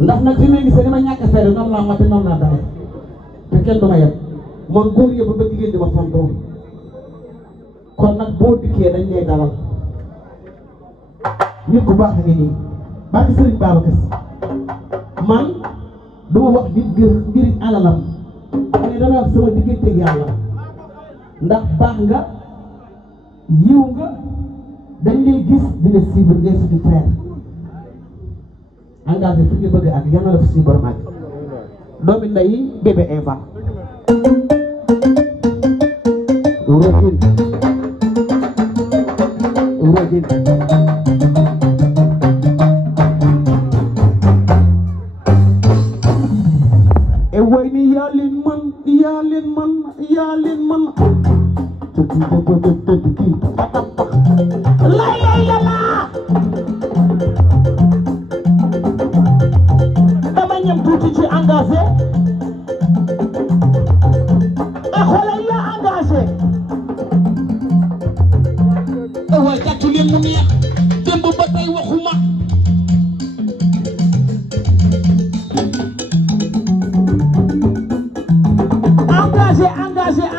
ndax nag fi may gisee ni ma ñàkk a fere noonu laa mate noonu laa dara te kenn du ma yem man góor yëpp ba jigéen di ma fontoo kon nag boo dikkee dañ lay dalal nit ku baax a ngi nii barke Sëriñ Babacar Si man du ma wax nit ngir alalam mais dama wax sama digganteeg yàlla ndax baax nga yiw nga dañ lay gis dina suivre ngay suñu frère engagé fi nga bëgg ak yal na la fa suñu borom ak doomi nday bébé Eva Rogin e way ni yaa leen man lay yàlla dama ñam tuuti ci engagé e xoolal yaa engagé e way tàccu leen mu neex démb ba tey waxuma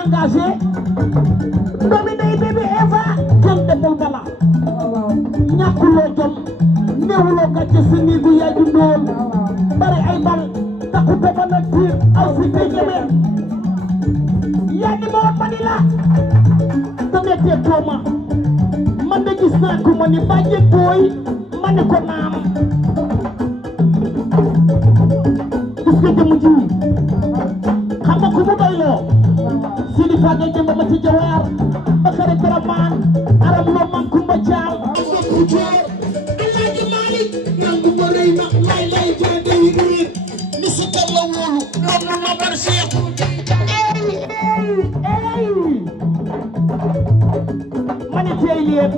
engagé doomi ndey bébé Eva kenn deful bala ñàkkuloo jom néewuloo gàcce si néegu yaay ju ndóol bari ay bal takku te ba nag tiir aw fi te ñeme yaa ni ma woon ma ni la te nekkee tooma man de gis naa ko ma ni bàjjen booy ma ne ko naam gis nga jëmu ji xam nga ku mu doyloo Sidi Fage jëmba ma ci jawaar ba xare Daraman aram loo man kumba jaam ku joor Alaaji Malik nangu ko rëy na lay jaa day riir ni si tam la wóolu loolu ma bar seeku ey ma ne teey leen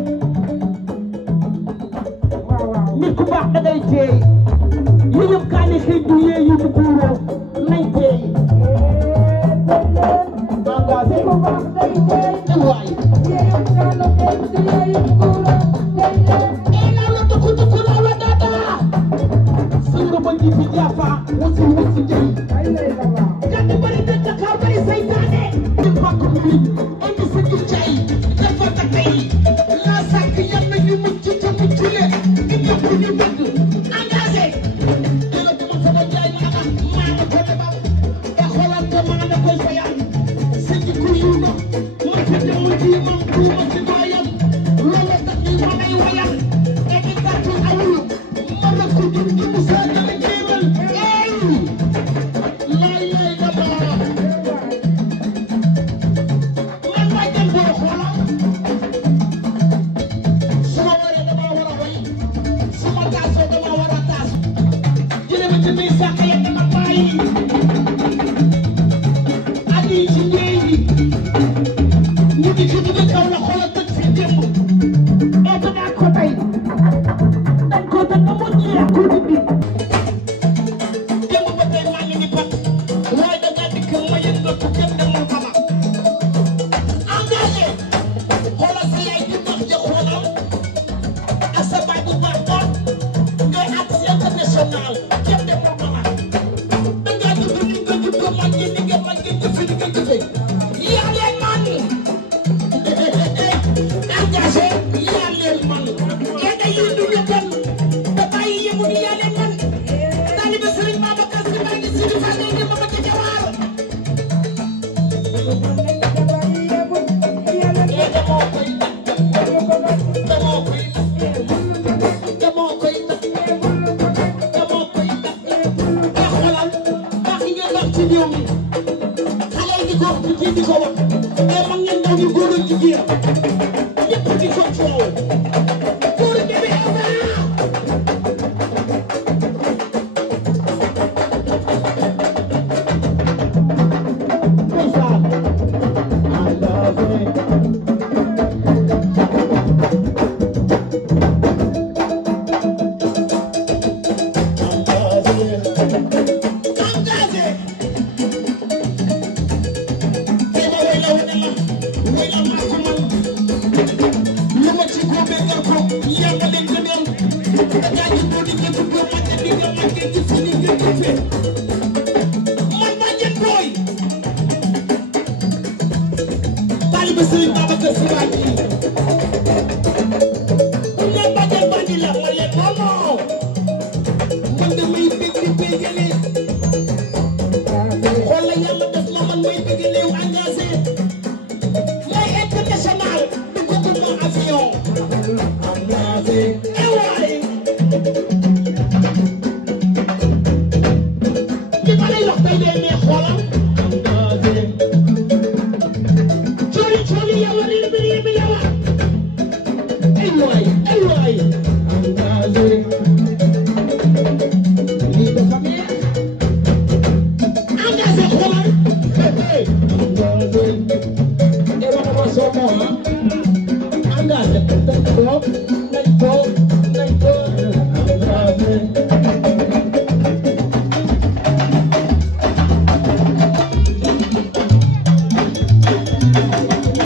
nit ku baax da ngay teey yi yëpp kaani xëy du yee yu du buuroo nañ teey engagé ko baax day teey waay sëñro ba nji fi jaafa wusi jëy gàtt bari de Dakar bari saytaane di bakk miriñ indi sa jur cay dafa takay la sàkk yal na ñu mucc ca muccule di ñëpp ñu bëgg engagé dina duma sama jaay maana ko lebal e xoolal ko maana koy fayal sëñ ku yuuna ma fi dem ci mam tuuma ci baayam loolu tax ñu ma may wayal e di gàttu awul ma la ko jur di mu sa dama jéemal lay dama man may dem boo xoolal suma waree dama war a way suma taasoo dama war a taas jële ma ci biir sàq ya dama bàyyi adi ci njéey bi ñu di ci dugg kaw la xoolal tëj fi démb et danaa ko tey dañ ko tëj ba mu jeex ko dindi démb ba tey maa ngi ni pat waaye da ngaa dikk ma yëg nga ko kenn demul xama engagé xoolal sa yaay di baax ja xoolal ak sa baay bu baax ba ngay artiste international kenn demul xama da ngaa dugg ni nga juddoo man ngeen ni nga man ngeen jëfe ni nga jëfe yaa leen man engagé yaa leen man yéen a yéen du ñu dem te bàyyi yemu ni yaa leen man taalibe Sëriñ Babacar Si baa ngi Sidi Fage ni ma ci jawaar damoo koy xoolal baax yi ngeen baax ci réew mi xale yi di ko wax ci di ko wax mais mag ngeen ndaw ñu góor ak jigéen ñëpp di ko coow góor bébé Eva ndeysaan engagé tey ma way la wane la way la maa ko man lu ma ci góobee ngar ko yàlla leen gënal da ngaa juddoo di nga juddoo màgg di nga màgg ci fini Bandi la wala momo man damay bégg